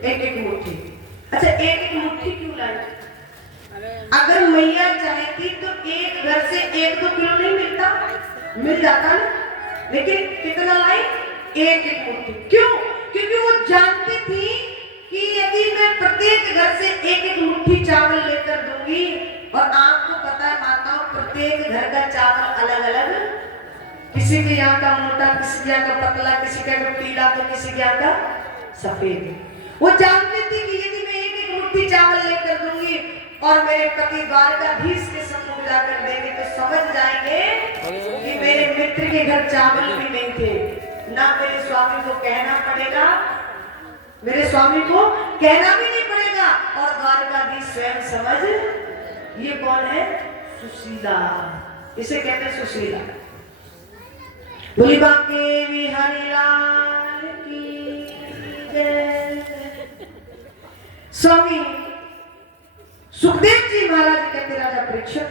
एक एक मुट्ठी। अच्छा एक एक मुट्ठी क्यों लाई? अगर मैया चाहती तो एक घर से 1-2 किलो नहीं मिलता, मिल जाता ना, लेकिन कितना लाई? एक एक मुट्ठी। क्यों? क्योंकि वो जानती थी कि यदि मैं प्रत्येक घर से एक एक मुट्ठी चावल लेकर दूंगी, और आपको पता है माताओं, प्रत्येक घर का चावल अलग अलग, किसी के यहाँ का मोटा, किसी के यहाँ का पतला, किसी का पीला, तो किसी के यहाँ का सफेद। वो जानती थी कि यदि मैं एक एक मुट्ठी चावल लेकर दूंगी और मेरे पति द्वारकाधीश के सम्मुख जाकर देंगे तो समझ जाएंगे कि मेरे मित्र के घर चावल भी नहीं थे। ना मेरे स्वामी को कहना पड़ेगा, मेरे स्वामी को कहना भी नहीं पड़ेगा, और द्वारकाधीश स्वयं समझ, ये कौन है? सुशीला। इसे कहते हैं सुशीला। बोली बांके बिहारी लाल की जय। स्वामी सुखदेव जी महाराज कहते राजा परीक्षित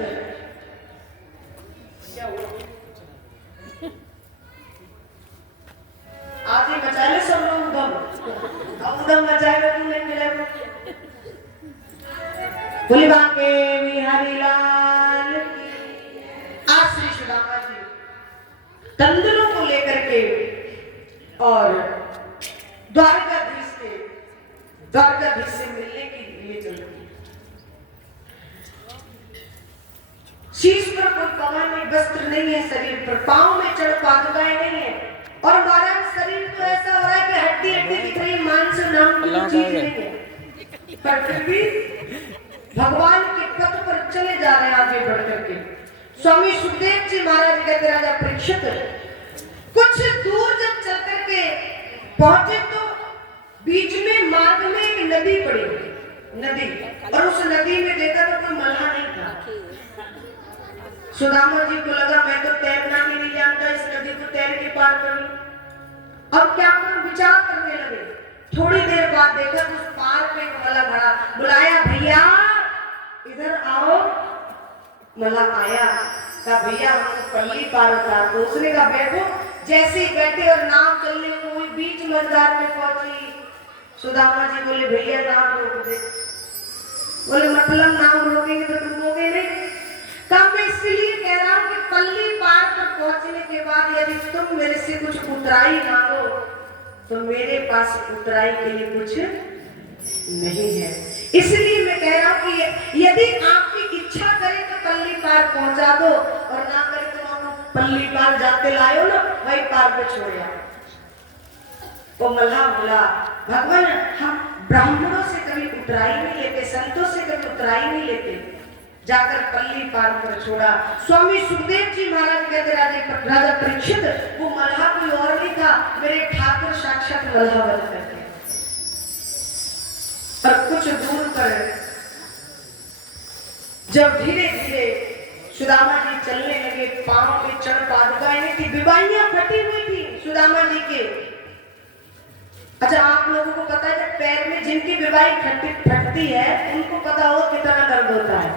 क्या हुआ? आज ही मचा ले सब लोग उधम, अब उधम मचाएगा तुम नहीं मिलेगा। बोली बांके बिहारी लाल की। आज श्री सुदामा जी तंदुलों को लेकर के और द्वारकाधीश से मिलने के लिए चल रही। शीश पर कोई कमान नहीं, वस्त्र नहीं है शरीर पर, पांव में चढ़ पादुकाएं नहीं है, और महाराज शरीर तो ऐसा हो रहा है कि हड्डी हड्डी दिख रही, मांस नाम की चीज नहीं है, पर फिर भी भगवान के पथ पर चले जा रहे हैं आगे बढ़ करके। स्वामी सुखदेव जी महाराज कहते राजा परीक्षित कुछ दूर जब चल करके पहुंचे तो बीच में मार्ग में एक नदी पड़ी, नदी, और उस नदी में देखा तो कोई मल्हा नहीं था। सुदामा जी को लगा मैं तो तैरना भी नहीं जानता, इस नदी को तैर के पार करूं। अब क्या करूं, विचार करने लगे। थोड़ी देर बाद देखा तो उस पार पे एक मल्हा खड़ा, बुलाया भैया इधर आओ। मल्हा आया, कहा भैया हमको पल्ली पार उतार दो। उसने कहा बैठो। जैसे ही बैठे और नाव चलने को बीच मझधार में पहुंची, सुदामा जी बोले भैया नाव रोक दे। बोले मतलब नाव रोकेंगे तो डूबोगे नहीं? कब मैं इसलिए कह रहा हूं कि पल्ली पार पर पहुंचने के बाद यदि तुम मेरे से कुछ उतराई मांगो तो मेरे पास उतराई के लिए कुछ नहीं है। इसलिए मैं कह रहा हूं कि यदि आपकी इच्छा करे तो पल्ली पार पहुंचा दो, और ना करे तो आपको पल्ली पार जाते लाए हो ना, वही पार पे छोड़ आओ। वो मल्हा बोला भगवान हम ब्राह्मणों से कभी उतराई नहीं लेते, संतों से कभी उतराई नहीं लेते। जाकर पल्ली पार पर छोड़ा। स्वामी सुखदेव जी महाराज कहते राजा परीक्षित वो मल्हा कोई और नहीं था, मेरे ठाकुर साक्षात मल्हा बन करके। और कुछ दूर पर जब धीरे धीरे सुदामा जी चलने लगे, पांव में चढ़ पादुकाएं नहीं थी, विवाहियां फटी हुई थी सुदामा जी के। अच्छा आप लोगों को पता है जब पैर में जिनकी विवाही फटती है उनको पता हो कितना दर्द होता है?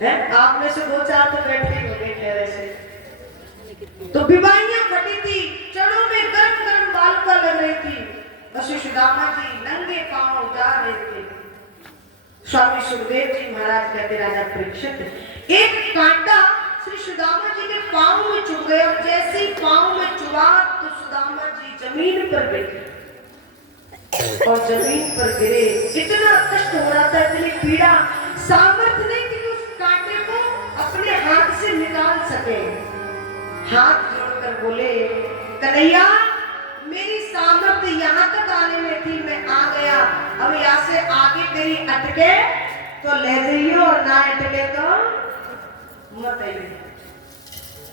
आप में से 2-4 तो बैठे ही होंगे चेहरे से। तो विवाहियां फटी थी, चढ़ों में गर्म गर्म बालका लग रही थी, और सुदामा जी नंगे पांव जा रहे थे। स्वामी सुखदेव जी महाराज कहते राजा परीक्षित एक कांटा श्री सुदामा जी के पांव में चुभ गया, और जैसे ही पांव में चुभा तो सुदामा जी जमीन पर गिरे, और जमीन पर गिरे। इतना कष्ट हो रहा था, इतनी पीड़ा, सामर्थ्य नहीं कि उस कांटे को अपने हाथ से निकाल सके। हाथ जोड़कर बोले कन्हैया मेरी सामर्थ्य यहाँ तक आने में थी, मैं आ गया, अब यहाँ से आगे कहीं अटके तो ले जाइयो, और ना अटके तो मत आइए।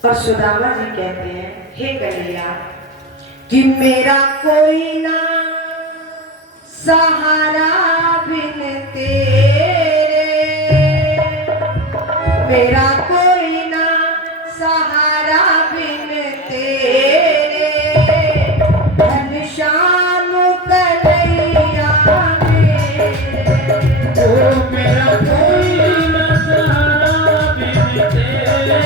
और सुदामा जी कहते हैं हे कन्हैया कि मेरा कोई ना सहारा बिन तेरे, मेरा कोई ना सहारा बिन तेरे, घनश्याम कन्हैया मेरे, ओ मेरा कोई ना सहारा बिन तेरे,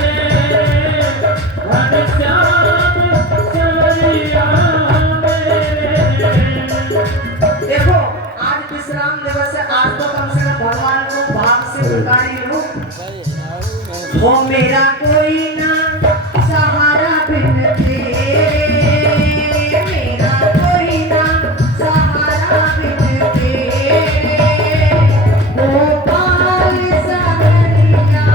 घनश्याम कन्हैया मेरे। देखो विश्राम दिवस है, आज तो कम से कम भगवान को भाग से पुकारी लो। हो मेरा कोई ना सहारा बिन तेरे, मेरा कोई ना सहारा बिन तेरे, गोपाल सवरिया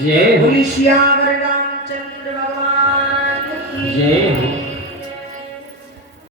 जय हो। बोली सियावर रामचंद्र भगवान की जय हो।